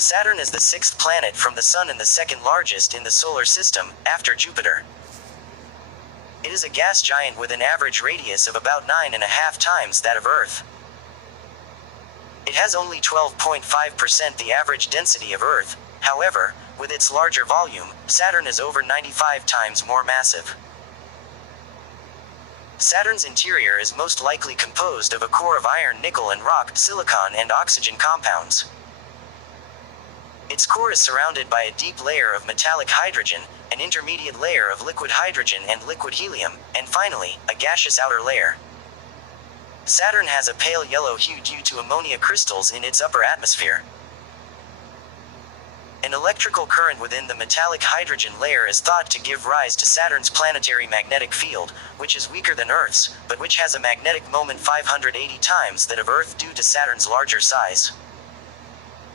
Saturn is the sixth planet from the Sun and the second largest in the solar system, after Jupiter. It is a gas giant with an average radius of about 9.5 times that of Earth. It has only 12.5% the average density of Earth. However, with its larger volume, Saturn is over 95 times more massive. Saturn's interior is most likely composed of a core of iron, nickel and rock, silicon and oxygen compounds. Its core is surrounded by a deep layer of metallic hydrogen, an intermediate layer of liquid hydrogen and liquid helium, and finally, a gaseous outer layer. Saturn has a pale yellow hue due to ammonia crystals in its upper atmosphere. An electrical current within the metallic hydrogen layer is thought to give rise to Saturn's planetary magnetic field, which is weaker than Earth's, but which has a magnetic moment 580 times that of Earth due to Saturn's larger size.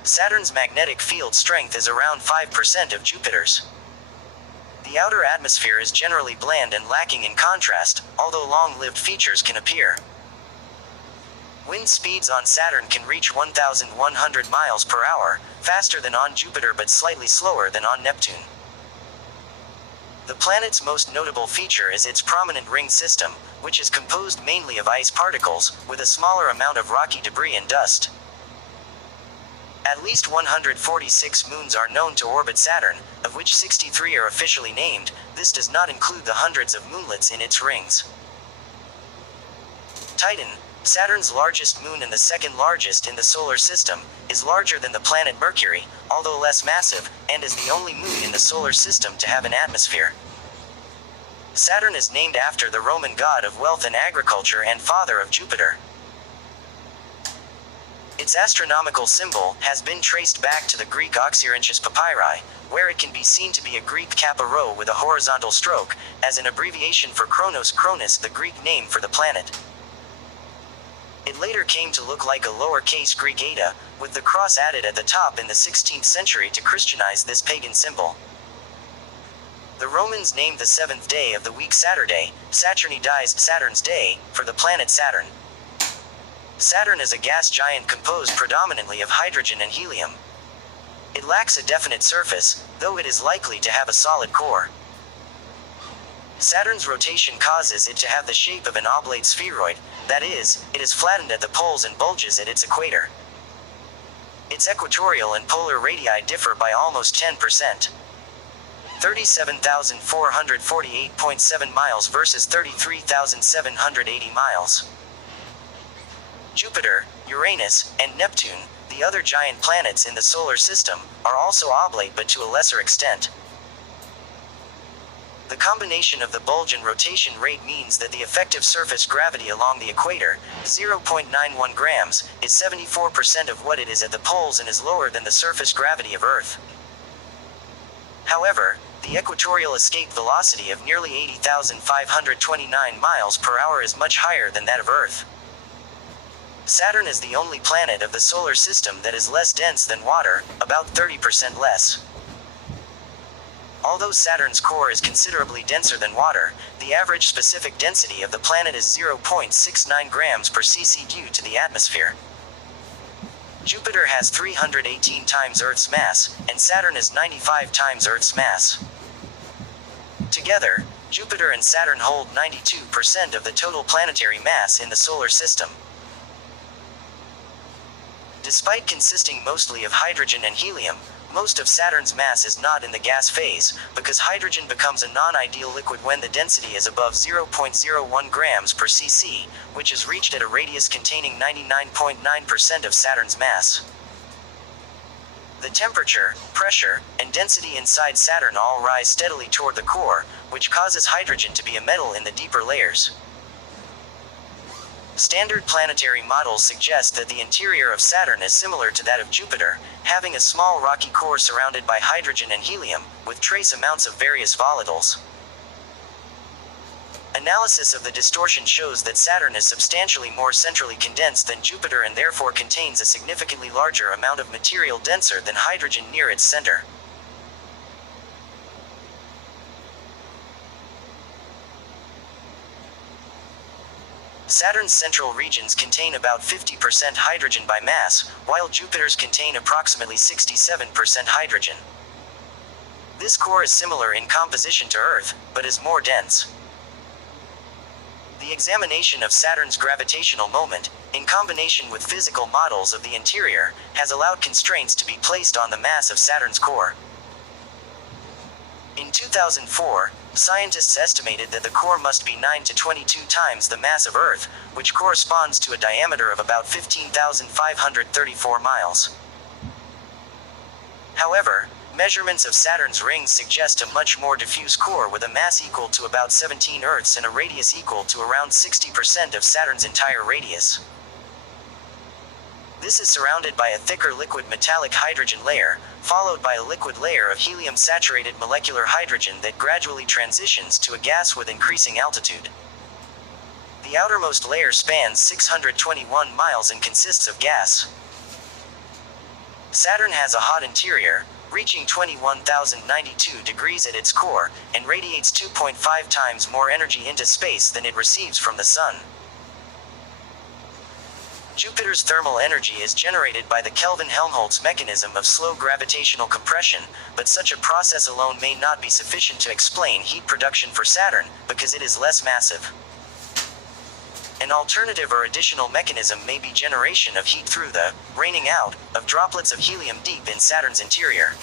Saturn's magnetic field strength is around 5% of Jupiter's. The outer atmosphere is generally bland and lacking in contrast, although long-lived features can appear. Wind speeds on Saturn can reach 1,100 miles per hour, faster than on Jupiter but slightly slower than on Neptune. The planet's most notable feature is its prominent ring system, which is composed mainly of ice particles, with a smaller amount of rocky debris and dust. At least 146 moons are known to orbit Saturn, of which 63 are officially named. This does not include the hundreds of moonlets in its rings. Titan, Saturn's largest moon and the second largest in the solar system, is larger than the planet Mercury, although less massive, and is the only moon in the solar system to have an atmosphere. Saturn is named after the Roman god of wealth and agriculture and father of Jupiter. Its astronomical symbol has been traced back to the Greek Oxyrhynchus papyri, where it can be seen to be a Greek kappa rho with a horizontal stroke, as an abbreviation for Kronos, the Greek name for the planet. It later came to look like a lowercase Greek eta, with the cross added at the top in the 16th century to Christianize this pagan symbol. The Romans named the seventh day of the week Saturday, Saturnides, Saturn's day, for the planet Saturn. Saturn is a gas giant composed predominantly of hydrogen and helium. It lacks a definite surface, though it is likely to have a solid core. Saturn's rotation causes it to have the shape of an oblate spheroid, that is, it is flattened at the poles and bulges at its equator. Its equatorial and polar radii differ by almost 10%. 37,448.7 miles versus 33,780 miles. Jupiter, Uranus, and Neptune, the other giant planets in the solar system, are also oblate but to a lesser extent. The combination of the bulge and rotation rate means that the effective surface gravity along the equator, 0.91 grams, is 74% of what it is at the poles and is lower than the surface gravity of Earth. However, the equatorial escape velocity of nearly 80,529 miles per hour is much higher than that of Earth. Saturn is the only planet of the solar system that is less dense than water, about 30% less. Although Saturn's core is considerably denser than water, the average specific density of the planet is 0.69 grams per cc due to the atmosphere. Jupiter has 318 times Earth's mass, and Saturn is 95 times Earth's mass. Together, Jupiter and Saturn hold 92% of the total planetary mass in the solar system. Despite consisting mostly of hydrogen and helium, most of Saturn's mass is not in the gas phase, because hydrogen becomes a non-ideal liquid when the density is above 0.01 grams per cc, which is reached at a radius containing 99.9% of Saturn's mass. The temperature, pressure, and density inside Saturn all rise steadily toward the core, which causes hydrogen to be a metal in the deeper layers. Standard planetary models suggest that the interior of Saturn is similar to that of Jupiter, having a small rocky core surrounded by hydrogen and helium, with trace amounts of various volatiles. Analysis of the distortion shows that Saturn is substantially more centrally condensed than Jupiter and therefore contains a significantly larger amount of material denser than hydrogen near its center. Saturn's central regions contain about 50% hydrogen by mass, while Jupiter's contain approximately 67% hydrogen. This core is similar in composition to Earth, but is more dense. The examination of Saturn's gravitational moment, in combination with physical models of the interior, has allowed constraints to be placed on the mass of Saturn's core. In 2004, scientists estimated that the core must be 9 to 22 times the mass of Earth, which corresponds to a diameter of about 15,534 miles. However, measurements of Saturn's rings suggest a much more diffuse core with a mass equal to about 17 Earths and a radius equal to around 60% of Saturn's entire radius. This is surrounded by a thicker liquid metallic hydrogen layer, followed by a liquid layer of helium-saturated molecular hydrogen that gradually transitions to a gas with increasing altitude. The outermost layer spans 621 miles and consists of gas. Saturn has a hot interior, reaching 21,092 degrees at its core, and radiates 2.5 times more energy into space than it receives from the Sun. Jupiter's thermal energy is generated by the Kelvin-Helmholtz mechanism of slow gravitational compression, but such a process alone may not be sufficient to explain heat production for Saturn, because it is less massive. An alternative or additional mechanism may be generation of heat through the raining out of droplets of helium deep in Saturn's interior.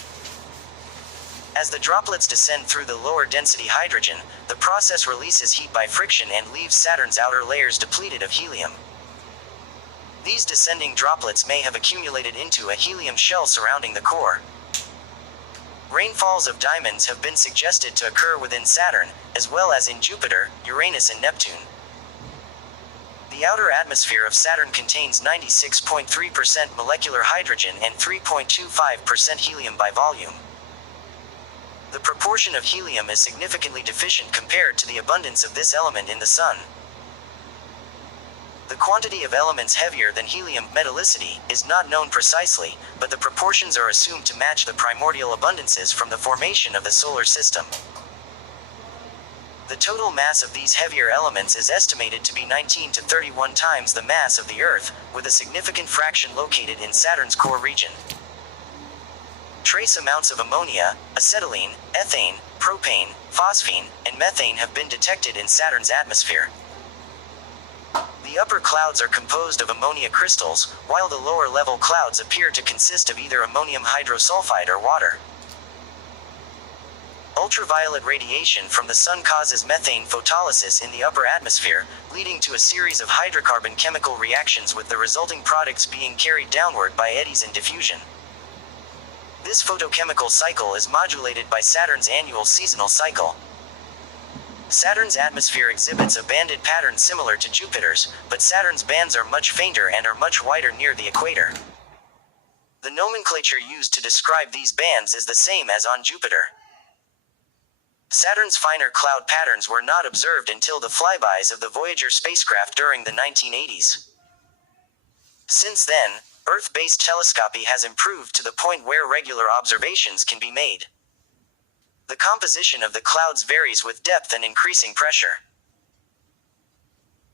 As the droplets descend through the lower density hydrogen, the process releases heat by friction and leaves Saturn's outer layers depleted of helium. These descending droplets may have accumulated into a helium shell surrounding the core. Rainfalls of diamonds have been suggested to occur within Saturn, as well as in Jupiter, Uranus and Neptune. The outer atmosphere of Saturn contains 96.3% molecular hydrogen and 3.25% helium by volume. The proportion of helium is significantly deficient compared to the abundance of this element in the Sun. The quantity of elements heavier than helium, metallicity, is not known precisely, but the proportions are assumed to match the primordial abundances from the formation of the solar system. The total mass of these heavier elements is estimated to be 19 to 31 times the mass of the Earth, with a significant fraction located in Saturn's core region. Trace amounts of ammonia, acetylene, ethane, propane, phosphine, and methane have been detected in Saturn's atmosphere. The upper clouds are composed of ammonia crystals, while the lower level clouds appear to consist of either ammonium hydrosulfide or water. Ultraviolet radiation from the Sun causes methane photolysis in the upper atmosphere, leading to a series of hydrocarbon chemical reactions with the resulting products being carried downward by eddies and diffusion. This photochemical cycle is modulated by Saturn's annual seasonal cycle. Saturn's atmosphere exhibits a banded pattern similar to Jupiter's, but Saturn's bands are much fainter and are much wider near the equator. The nomenclature used to describe these bands is the same as on Jupiter. Saturn's finer cloud patterns were not observed until the flybys of the Voyager spacecraft during the 1980s. Since then, Earth-based telescopy has improved to the point where regular observations can be made. The composition of the clouds varies with depth and increasing pressure.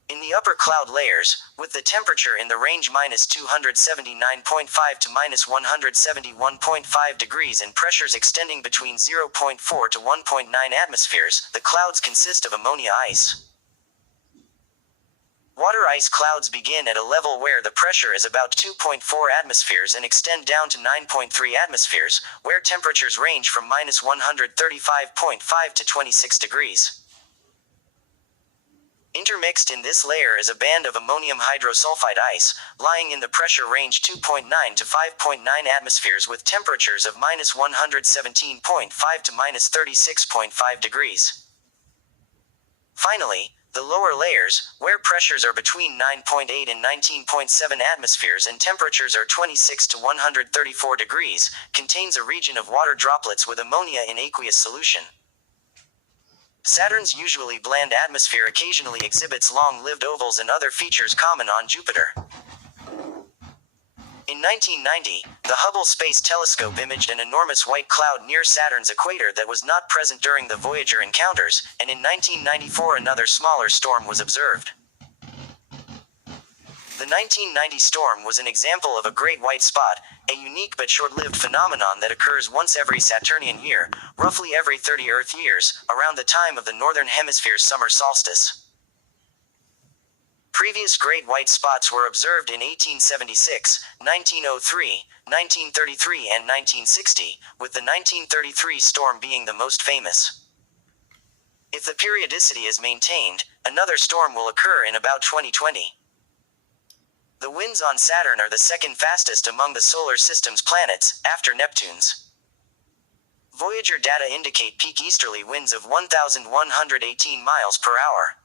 In the upper cloud layers, with the temperature in the range -279.5 to -171.5 degrees and pressures extending between 0.4 to 1.9 atmospheres, the clouds consist of ammonia ice. Water ice clouds begin at a level where the pressure is about 2.4 atmospheres and extend down to 9.3 atmospheres, where temperatures range from -135.5 to 26 degrees. Intermixed in this layer is a band of ammonium hydrosulfide ice, lying in the pressure range 2.9 to 5.9 atmospheres with temperatures of -117.5 to -36.5 degrees. Finally, the lower layers, where pressures are between 9.8 and 19.7 atmospheres and temperatures are 26 to 134 degrees, contains a region of water droplets with ammonia in aqueous solution. Saturn's usually bland atmosphere occasionally exhibits long-lived ovals and other features common on Jupiter. In 1990, the Hubble Space Telescope imaged an enormous white cloud near Saturn's equator that was not present during the Voyager encounters, and in 1994 another smaller storm was observed. The 1990 storm was an example of a great white spot, a unique but short-lived phenomenon that occurs once every Saturnian year, roughly every 30 Earth years, around the time of the Northern Hemisphere's summer solstice. Previous great white spots were observed in 1876, 1903, 1933 and 1960, with the 1933 storm being the most famous. If the periodicity is maintained, another storm will occur in about 2020. The winds on Saturn are the second fastest among the solar system's planets, after Neptune's. Voyager data indicate peak easterly winds of 1,118 miles per hour.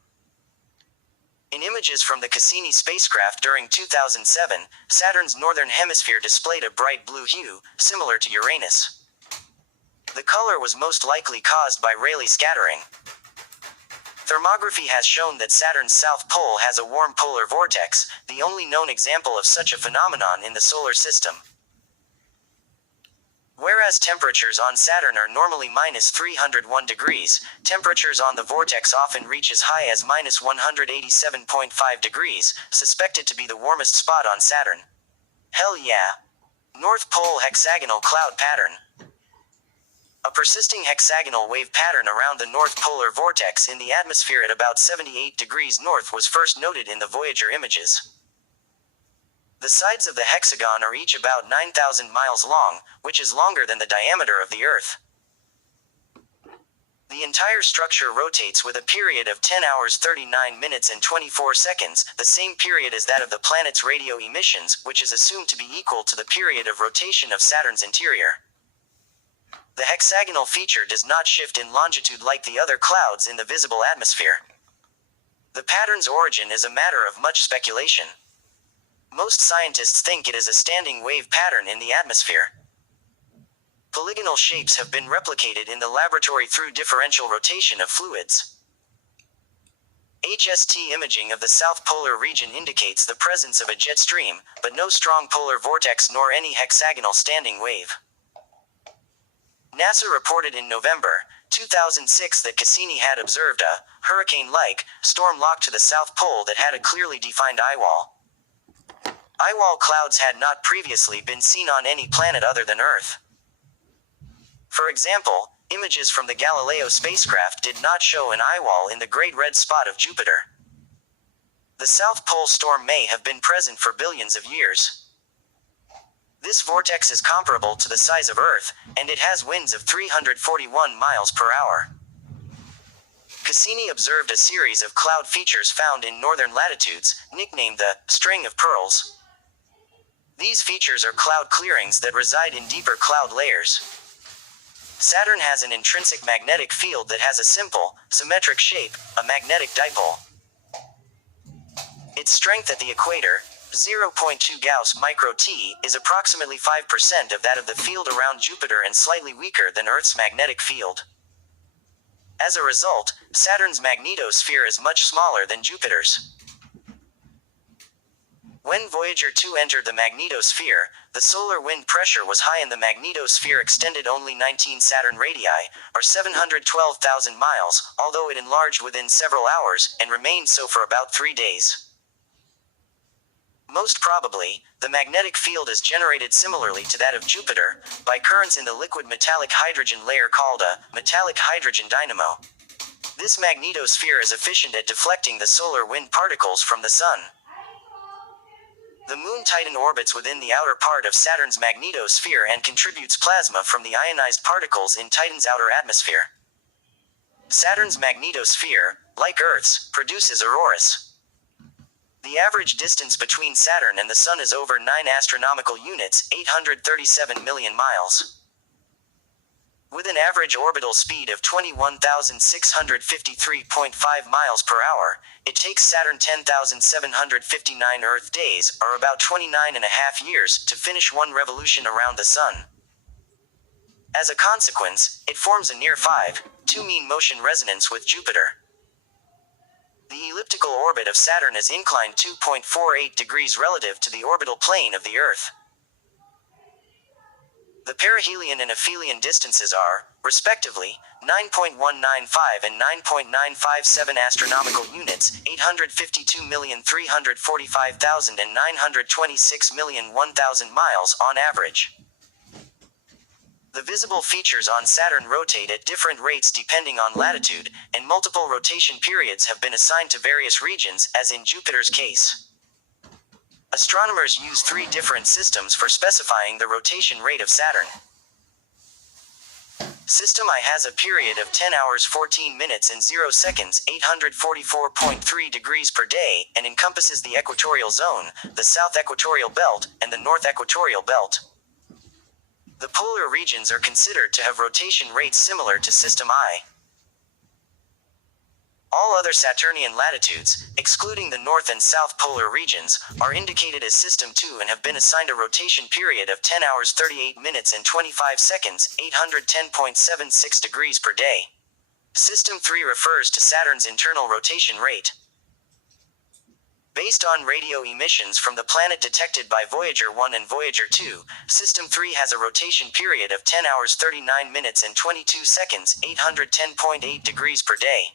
In images from the Cassini spacecraft during 2007, Saturn's northern hemisphere displayed a bright blue hue, similar to Uranus. The color was most likely caused by Rayleigh scattering. Thermography has shown that Saturn's south pole has a warm polar vortex, the only known example of such a phenomenon in the solar system. Whereas temperatures on Saturn are normally -301 degrees, temperatures on the vortex often reach as high as -187.5 degrees, suspected to be the warmest spot on Saturn. Hell yeah! North Pole hexagonal cloud pattern. A persisting hexagonal wave pattern around the north polar vortex in the atmosphere at about 78 degrees north was first noted in the Voyager images. The sides of the hexagon are each about 9,000 miles long, which is longer than the diameter of the Earth. The entire structure rotates with a period of 10 hours 39 minutes and 24 seconds, the same period as that of the planet's radio emissions, which is assumed to be equal to the period of rotation of Saturn's interior. The hexagonal feature does not shift in longitude like the other clouds in the visible atmosphere. The pattern's origin is a matter of much speculation. Most scientists think it is a standing wave pattern in the atmosphere. Polygonal shapes have been replicated in the laboratory through differential rotation of fluids. HST imaging of the south polar region indicates the presence of a jet stream, but no strong polar vortex nor any hexagonal standing wave. NASA reported in November 2006 that Cassini had observed a hurricane-like storm locked to the South Pole that had a clearly defined eye wall. Eye wall clouds had not previously been seen on any planet other than Earth. For example, images from the Galileo spacecraft did not show an eye wall in the Great Red Spot of Jupiter. The South Pole storm may have been present for billions of years. This vortex is comparable to the size of Earth, and it has winds of 341 miles per hour. Cassini observed a series of cloud features found in northern latitudes, nicknamed the String of Pearls. These features are cloud clearings that reside in deeper cloud layers. Saturn has an intrinsic magnetic field that has a simple, symmetric shape, a magnetic dipole. Its strength at the equator, 0.2 Gauss micro T, is approximately 5% of that of the field around Jupiter and slightly weaker than Earth's magnetic field. As a result, Saturn's magnetosphere is much smaller than Jupiter's. When Voyager 2 entered the magnetosphere, the solar wind pressure was high and the magnetosphere extended only 19 Saturn radii, or 712,000 miles, although it enlarged within several hours, and remained so for about 3 days. Most probably, the magnetic field is generated similarly to that of Jupiter, by currents in the liquid metallic hydrogen layer called a metallic hydrogen dynamo. This magnetosphere is efficient at deflecting the solar wind particles from the Sun. The Moon Titan orbits within the outer part of Saturn's magnetosphere and contributes plasma from the ionized particles in Titan's outer atmosphere. Saturn's magnetosphere, like Earth's, produces auroras. The average distance between Saturn and the Sun is over 9 astronomical units, 837 million miles. With an average orbital speed of 21,653.5 miles per hour, it takes Saturn 10,759 Earth days, or about 29.5 years, to finish one revolution around the Sun. As a consequence, it forms a near 5:2 mean motion resonance with Jupiter. The elliptical orbit of Saturn is inclined 2.48 degrees relative to the orbital plane of the Earth. The perihelion and aphelion distances are, respectively, 9.195 and 9.957 astronomical units, 852,345,000 and 926,001,000 miles on average. The visible features on Saturn rotate at different rates depending on latitude, and multiple rotation periods have been assigned to various regions, as in Jupiter's case. Astronomers use three different systems for specifying the rotation rate of Saturn. System I has a period of 10 hours 14 minutes and 0 seconds, 844.3 degrees per day, and encompasses the equatorial zone, the south equatorial belt, and the north equatorial belt. The polar regions are considered to have rotation rates similar to System I. All other Saturnian latitudes, excluding the north and south polar regions, are indicated as System II and have been assigned a rotation period of 10 hours 38 minutes and 25 seconds, 810.76 degrees per day. System III refers to Saturn's internal rotation rate. Based on radio emissions from the planet detected by Voyager 1 and Voyager 2, System III has a rotation period of 10 hours 39 minutes and 22 seconds, 810.8 degrees per day.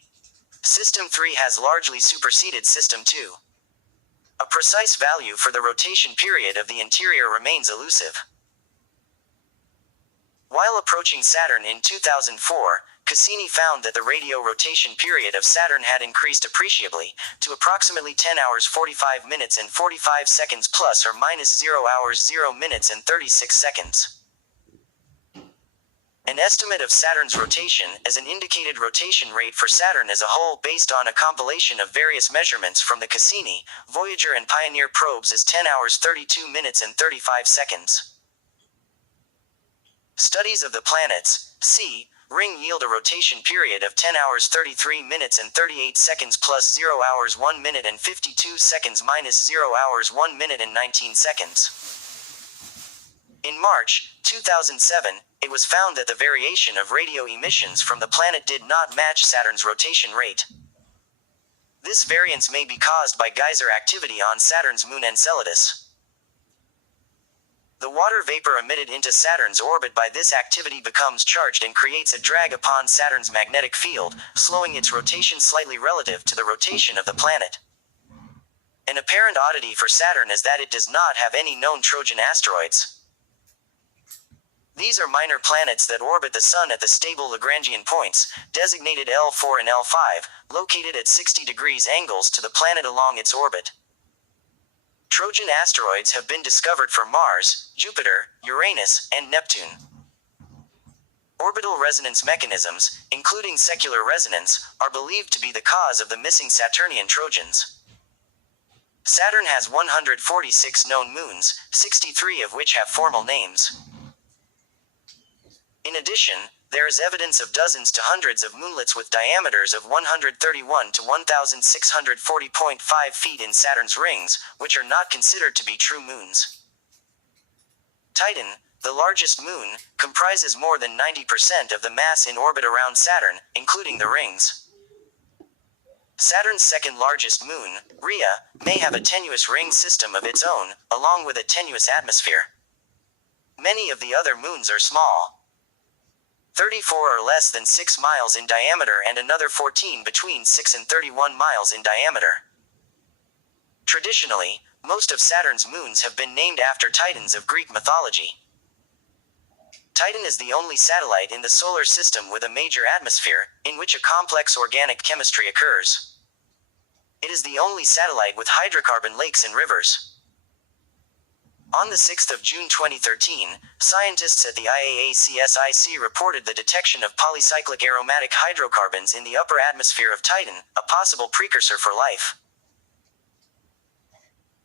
System III has largely superseded System II. A precise value for the rotation period of the interior remains elusive. While approaching Saturn in 2004, Cassini found that the radio rotation period of Saturn had increased appreciably, to approximately 10 hours 45 minutes and 45 seconds plus or minus 0 hours 0 minutes and 36 seconds. An estimate of Saturn's rotation as an indicated rotation rate for Saturn as a whole based on a compilation of various measurements from the Cassini, Voyager and Pioneer probes is 10 hours 32 minutes and 35 seconds. Studies of the planets, C, ring yield a rotation period of 10 hours 33 minutes and 38 seconds plus 0 hours 1 minute and 52 seconds minus 0 hours 1 minute and 19 seconds. In March 2007, it was found that the variation of radio emissions from the planet did not match Saturn's rotation rate. This variance may be caused by geyser activity on Saturn's moon Enceladus. The water vapor emitted into Saturn's orbit by this activity becomes charged and creates a drag upon Saturn's magnetic field, slowing its rotation slightly relative to the rotation of the planet. An apparent oddity for Saturn is that it does not have any known Trojan asteroids. These are minor planets that orbit the Sun at the stable Lagrangian points, designated L4 and L5, located at 60 degrees angles to the planet along its orbit. Trojan asteroids have been discovered for Mars, Jupiter, Uranus, and Neptune. Orbital resonance mechanisms, including secular resonance, are believed to be the cause of the missing Saturnian Trojans. Saturn has 146 known moons, 63 of which have formal names. In addition, there is evidence of dozens to hundreds of moonlets with diameters of 131 to 1,640.5 feet in Saturn's rings, which are not considered to be true moons. Titan, the largest moon, comprises more than 90% of the mass in orbit around Saturn, including the rings. Saturn's second largest moon, Rhea, may have a tenuous ring system of its own, along with a tenuous atmosphere. Many of the other moons are small. 34 or less than 6 miles in diameter and another 14 between 6 and 31 miles in diameter. Traditionally, most of Saturn's moons have been named after titans of Greek mythology. Titan is the only satellite in the solar system with a major atmosphere, in which a complex organic chemistry occurs. It is the only satellite with hydrocarbon lakes and rivers. On the 6th of June 2013, scientists at the IAACSIC reported the detection of polycyclic aromatic hydrocarbons in the upper atmosphere of Titan, a possible precursor for life.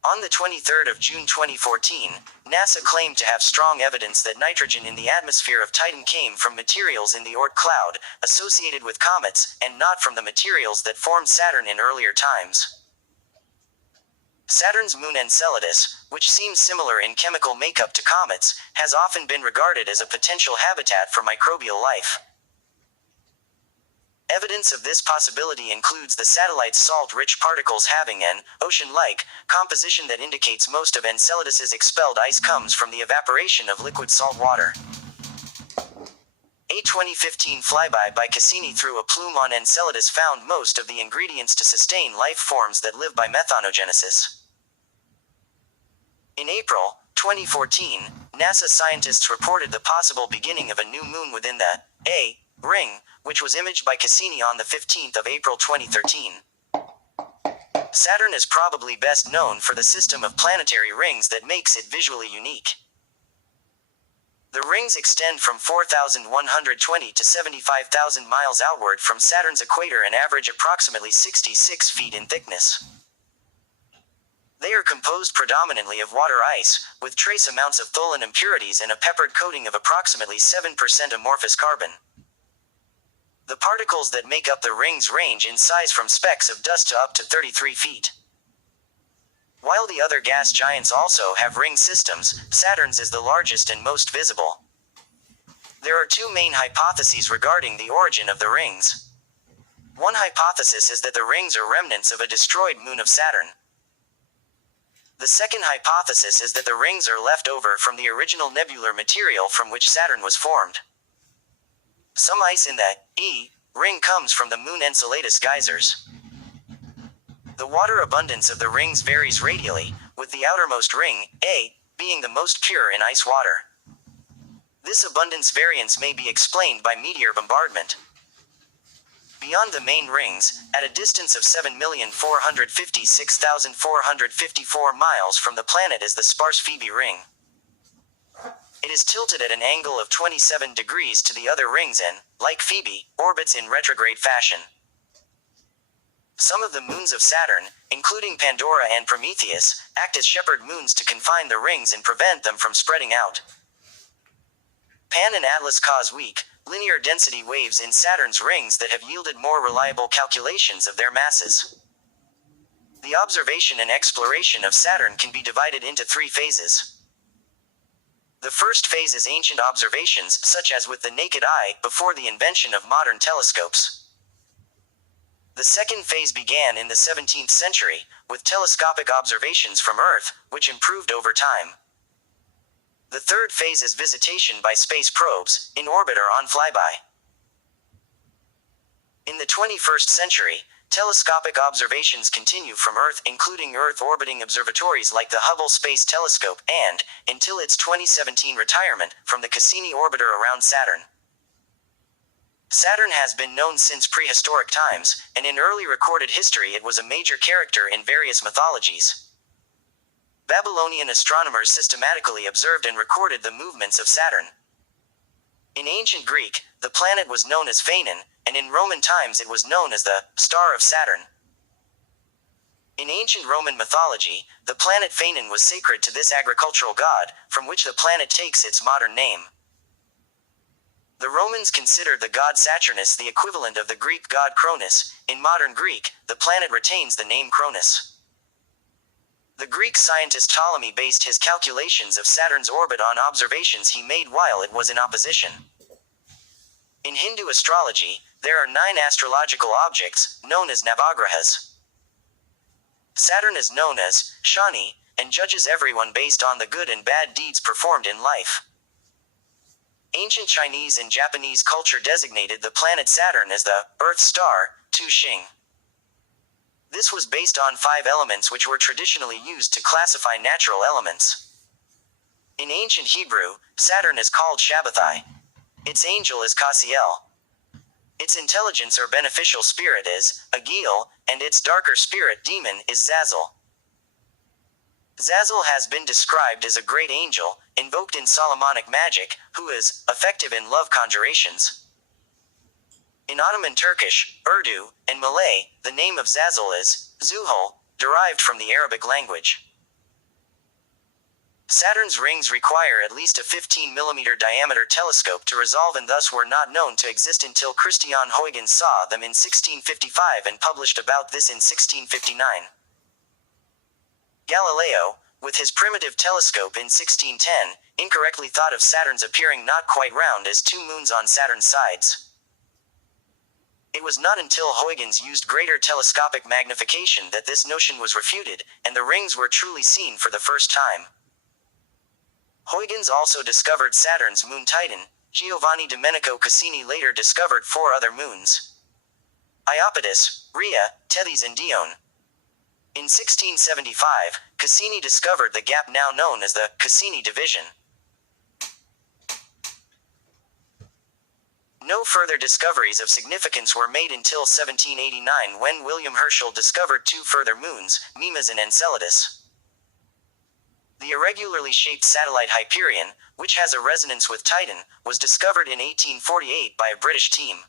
On the 23rd of June 2014, NASA claimed to have strong evidence that nitrogen in the atmosphere of Titan came from materials in the Oort cloud, associated with comets, and not from the materials that formed Saturn in earlier times. Saturn's moon Enceladus, which seems similar in chemical makeup to comets, has often been regarded as a potential habitat for microbial life. Evidence of this possibility includes the satellite's salt-rich particles having an ocean-like composition that indicates most of Enceladus's expelled ice comes from the evaporation of liquid salt water. A 2015 flyby by Cassini through a plume on Enceladus found most of the ingredients to sustain life forms that live by methanogenesis. In April 2014, NASA scientists reported the possible beginning of a new moon within the A ring, which was imaged by Cassini on the 15th of April 2013. Saturn is probably best known for the system of planetary rings that makes it visually unique. The rings extend from 4,120 to 75,000 miles outward from Saturn's equator and average approximately 66 feet in thickness. They are composed predominantly of water ice, with trace amounts of tholin impurities and a peppered coating of approximately 7% amorphous carbon. The particles that make up the rings range in size from specks of dust to up to 33 feet. While the other gas giants also have ring systems, Saturn's is the largest and most visible. There are two main hypotheses regarding the origin of the rings. One hypothesis is that the rings are remnants of a destroyed moon of Saturn. The second hypothesis is that the rings are left over from the original nebular material from which Saturn was formed. Some ice in the E ring comes from the moon Enceladus geysers. The water abundance of the rings varies radially, with the outermost ring, A, being the most pure in ice water. This abundance variance may be explained by meteor bombardment. Beyond the main rings, at a distance of 7,456,454 miles from the planet is the sparse Phoebe ring. It is tilted at an angle of 27 degrees to the other rings and, like Phoebe, orbits in retrograde fashion. Some of the moons of Saturn, including Pandora and Prometheus, act as shepherd moons to confine the rings and prevent them from spreading out. Pan and Atlas cause weak, linear density waves in Saturn's rings that have yielded more reliable calculations of their masses. The observation and exploration of Saturn can be divided into three phases. The first phase is ancient observations, such as with the naked eye, before the invention of modern telescopes. The second phase began in the 17th century, with telescopic observations from Earth, which improved over time. The third phase is visitation by space probes, in orbit or on flyby. In the 21st century, telescopic observations continue from Earth, including Earth-orbiting observatories like the Hubble Space Telescope and, until its 2017 retirement, from the Cassini orbiter around Saturn. Saturn has been known since prehistoric times, and in early recorded history it was a major character in various mythologies. Babylonian astronomers systematically observed and recorded the movements of Saturn. In ancient Greek, the planet was known as Phaenon, and in Roman times it was known as the Star of Saturn. In ancient Roman mythology, the planet Phaenon was sacred to this agricultural god, from which the planet takes its modern name. The Romans considered the god Saturnus the equivalent of the Greek god Cronus. In modern Greek, the planet retains the name Cronus. The Greek scientist Ptolemy based his calculations of Saturn's orbit on observations he made while it was in opposition. In Hindu astrology, there are 9 astrological objects, known as navagrahas. Saturn is known as Shani, and judges everyone based on the good and bad deeds performed in life. Ancient Chinese and Japanese culture designated the planet Saturn as the Earth star, Tu Xing. This was based on 5 elements which were traditionally used to classify natural elements. In ancient Hebrew, Saturn is called Shabbatai. Its angel is Cassiel. Its intelligence or beneficial spirit is Agil, and its darker spirit demon is Zazel. Zazel has been described as a great angel, invoked in Solomonic magic, who is effective in love conjurations. In Ottoman Turkish, Urdu, and Malay, the name of Zazel is Zuhal, derived from the Arabic language. Saturn's rings require at least a 15 mm diameter telescope to resolve and thus were not known to exist until Christian Huygens saw them in 1655 and published about this in 1659. Galileo, with his primitive telescope in 1610, incorrectly thought of Saturn's appearing not quite round as 2 moons on Saturn's sides. It was not until Huygens used greater telescopic magnification that this notion was refuted, and the rings were truly seen for the first time. Huygens also discovered Saturn's moon Titan. Giovanni Domenico Cassini later discovered 4 other moons: Iapetus, Rhea, Tethys and Dione. In 1675, Cassini discovered the gap now known as the Cassini division. No further discoveries of significance were made until 1789, when William Herschel discovered 2 further moons, Mimas and Enceladus. The irregularly shaped satellite Hyperion, which has a resonance with Titan, was discovered in 1848 by a British team.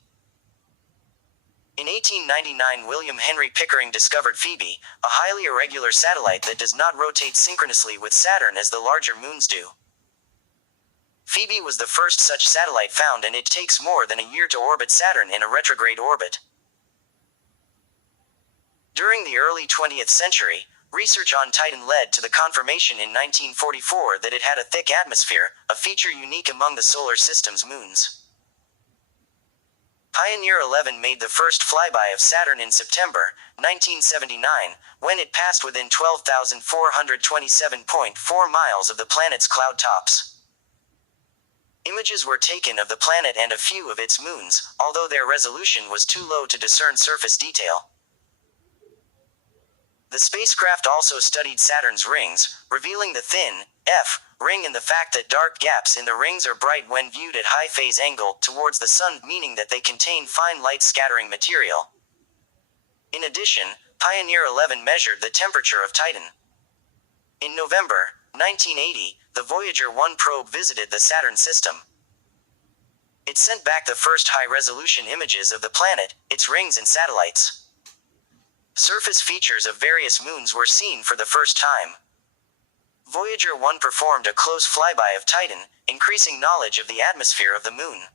In 1899, William Henry Pickering discovered Phoebe, a highly irregular satellite that does not rotate synchronously with Saturn as the larger moons do. Phoebe was the first such satellite found, and it takes more than a year to orbit Saturn in a retrograde orbit. During the early 20th century, research on Titan led to the confirmation in 1944 that it had a thick atmosphere, a feature unique among the solar system's moons. Pioneer 11 made the first flyby of Saturn in September 1979, when it passed within 12,427.4 miles of the planet's cloud tops. Images were taken of the planet and a few of its moons, although their resolution was too low to discern surface detail. The spacecraft also studied Saturn's rings, revealing the thin, F, ring and the fact that dark gaps in the rings are bright when viewed at high phase angle towards the Sun, meaning that they contain fine light-scattering material. In addition, Pioneer 11 measured the temperature of Titan. In November 1980, the Voyager 1 probe visited the Saturn system. It sent back the first high-resolution images of the planet, its rings and satellites. Surface features of various moons were seen for the first time. Voyager 1 performed a close flyby of Titan, increasing knowledge of the atmosphere of the moon.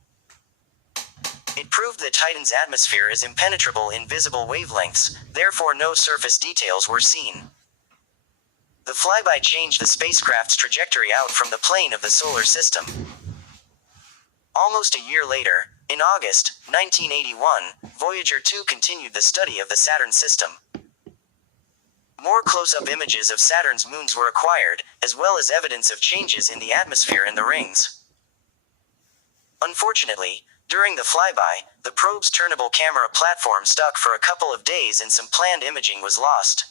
It proved that Titan's atmosphere is impenetrable in visible wavelengths, therefore no surface details were seen. The flyby changed the spacecraft's trajectory out from the plane of the solar system. Almost a year later, in August 1981, Voyager 2 continued the study of the Saturn system. More close-up images of Saturn's moons were acquired, as well as evidence of changes in the atmosphere and the rings. Unfortunately, during the flyby, the probe's turnable camera platform stuck for a couple of days and some planned imaging was lost.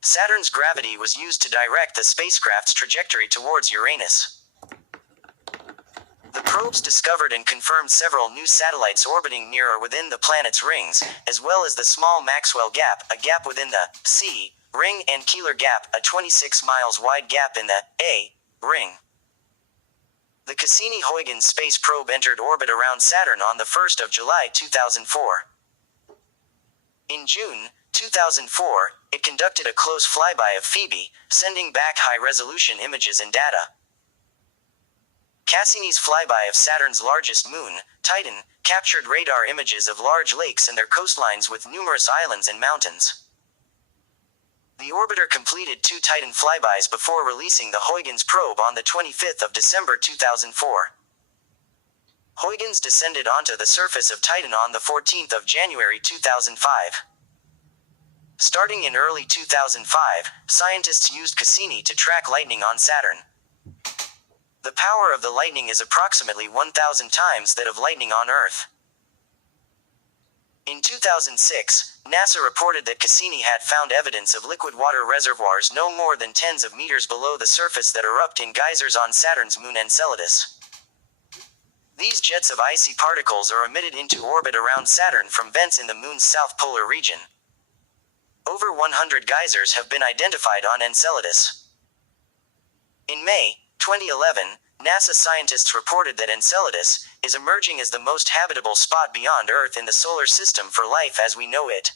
Saturn's gravity was used to direct the spacecraft's trajectory towards Uranus. The probes discovered and confirmed several new satellites orbiting near or within the planet's rings, as well as the small Maxwell Gap, a gap within the C ring, and Keeler Gap, a 26 miles wide gap in the A ring. The Cassini-Huygens space probe entered orbit around Saturn on the 1st of July 2004. In June 2004, it conducted a close flyby of Phoebe, sending back high-resolution images and data. Cassini's flyby of Saturn's largest moon, Titan, captured radar images of large lakes and their coastlines with numerous islands and mountains. The orbiter completed 2 Titan flybys before releasing the Huygens probe on the 25th of December 2004. Huygens descended onto the surface of Titan on the 14th of January 2005. Starting in early 2005, scientists used Cassini to track lightning on Saturn. The power of the lightning is approximately 1,000 times that of lightning on Earth. In 2006, NASA reported that Cassini had found evidence of liquid water reservoirs no more than tens of meters below the surface that erupt in geysers on Saturn's moon Enceladus. These jets of icy particles are emitted into orbit around Saturn from vents in the moon's south polar region. Over 100 geysers have been identified on Enceladus. In May 2011, NASA scientists reported that Enceladus is emerging as the most habitable spot beyond Earth in the solar system for life as we know it.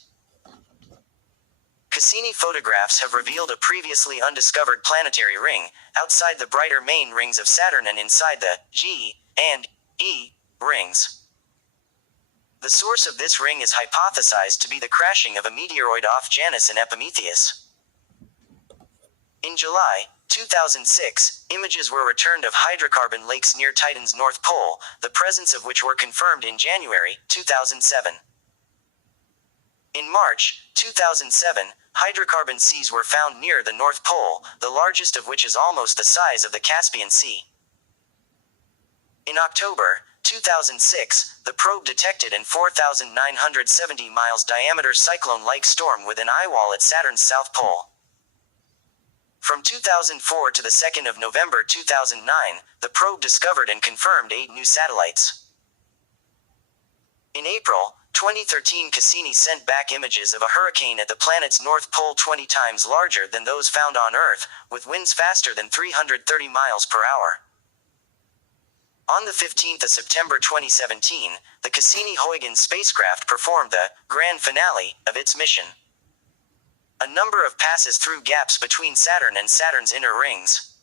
Cassini photographs have revealed a previously undiscovered planetary ring outside the brighter main rings of Saturn and inside the G and E rings. The source of this ring is hypothesized to be the crashing of a meteoroid off Janus and Epimetheus. In July 2006, images were returned of hydrocarbon lakes near Titan's North Pole, the presence of which were confirmed in January 2007. In March 2007, hydrocarbon seas were found near the North Pole, the largest of which is almost the size of the Caspian Sea. In October 2006, the probe detected an 4,970 miles diameter cyclone-like storm with an eye wall at Saturn's South Pole. From 2004 to the 2nd of November 2009, the probe discovered and confirmed 8 new satellites. In April 2013, Cassini sent back images of a hurricane at the planet's North Pole 20 times larger than those found on Earth, with winds faster than 330 miles per hour. On the 15th of September 2017, the Cassini-Huygens spacecraft performed the grand finale of its mission. A number of passes through gaps between Saturn and Saturn's inner rings.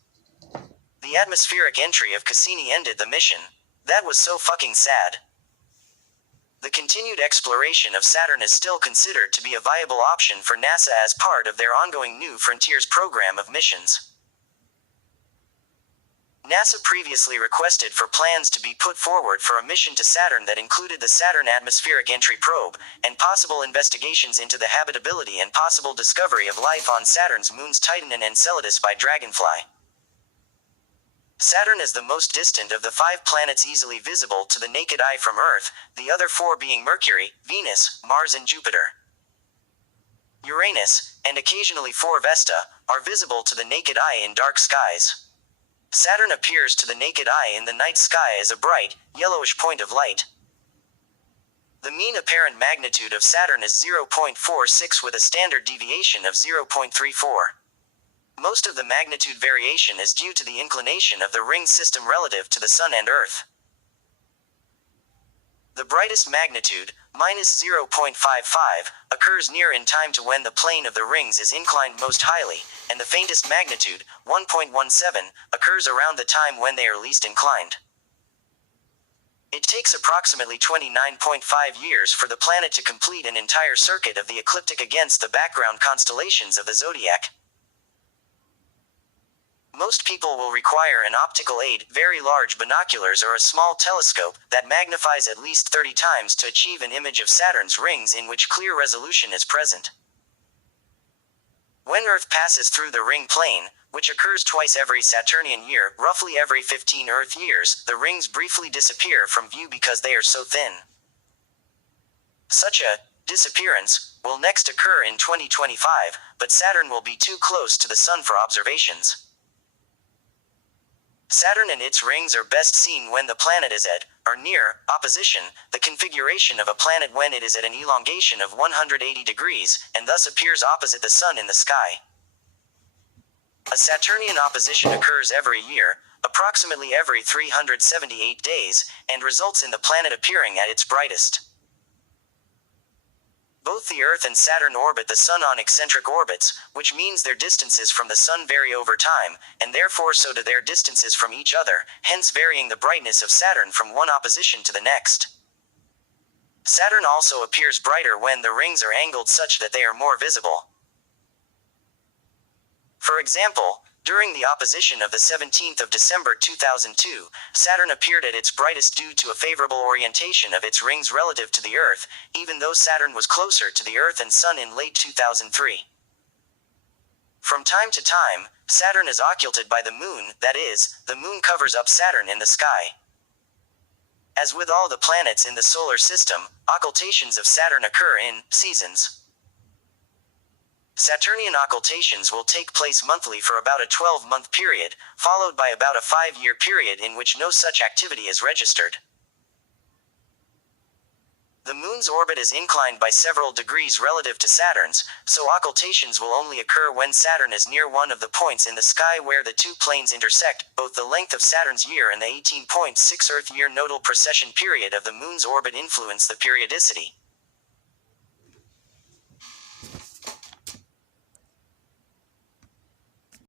The atmospheric entry of Cassini ended the mission. That was so fucking sad. The continued exploration of Saturn is still considered to be a viable option for NASA as part of their ongoing New Frontiers program of missions. NASA previously requested for plans to be put forward for a mission to Saturn that included the Saturn Atmospheric Entry Probe, and possible investigations into the habitability and possible discovery of life on Saturn's moons Titan and Enceladus by Dragonfly. Saturn is the most distant of the 5 planets easily visible to the naked eye from Earth, the other 4 being Mercury, Venus, Mars and Jupiter. Uranus, and occasionally 4 Vesta, are visible to the naked eye in dark skies. Saturn appears to the naked eye in the night sky as a bright, yellowish point of light. The mean apparent magnitude of Saturn is 0.46 with a standard deviation of 0.34. Most of the magnitude variation is due to the inclination of the ring system relative to the Sun and Earth. The brightest magnitude, minus 0.55, occurs near in time to when the plane of the rings is inclined most highly, and the faintest magnitude, 1.17, occurs around the time when they are least inclined. It takes approximately 29.5 years for the planet to complete an entire circuit of the ecliptic against the background constellations of the zodiac. Most people will require an optical aid, very large binoculars or a small telescope that magnifies at least 30 times to achieve an image of Saturn's rings in which clear resolution is present. When Earth passes through the ring plane, which occurs twice every Saturnian year, roughly every 15 Earth years, the rings briefly disappear from view because they are so thin. Such a disappearance will next occur in 2025, but Saturn will be too close to the Sun for observations. Saturn and its rings are best seen when the planet is at, or near, opposition, the configuration of a planet when it is at an elongation of 180 degrees, and thus appears opposite the Sun in the sky. A Saturnian opposition occurs every year, approximately every 378 days, and results in the planet appearing at its brightest. Both the Earth and Saturn orbit the Sun on eccentric orbits, which means their distances from the Sun vary over time, and therefore so do their distances from each other, hence varying the brightness of Saturn from one opposition to the next. Saturn also appears brighter when the rings are angled such that they are more visible. For example, during the opposition of the 17th of December 2002, Saturn appeared at its brightest due to a favorable orientation of its rings relative to the Earth, even though Saturn was closer to the Earth and Sun in late 2003. From time to time, Saturn is occulted by the Moon, that is, the Moon covers up Saturn in the sky. As with all the planets in the solar system, occultations of Saturn occur in seasons. Saturnian occultations will take place monthly for about a 12-month period, followed by about a 5-year period in which no such activity is registered. The Moon's orbit is inclined by several degrees relative to Saturn's, so occultations will only occur when Saturn is near one of the points in the sky where the two planes intersect. Both the length of Saturn's year and the 18.6 Earth-year nodal precession period of the Moon's orbit influence the periodicity.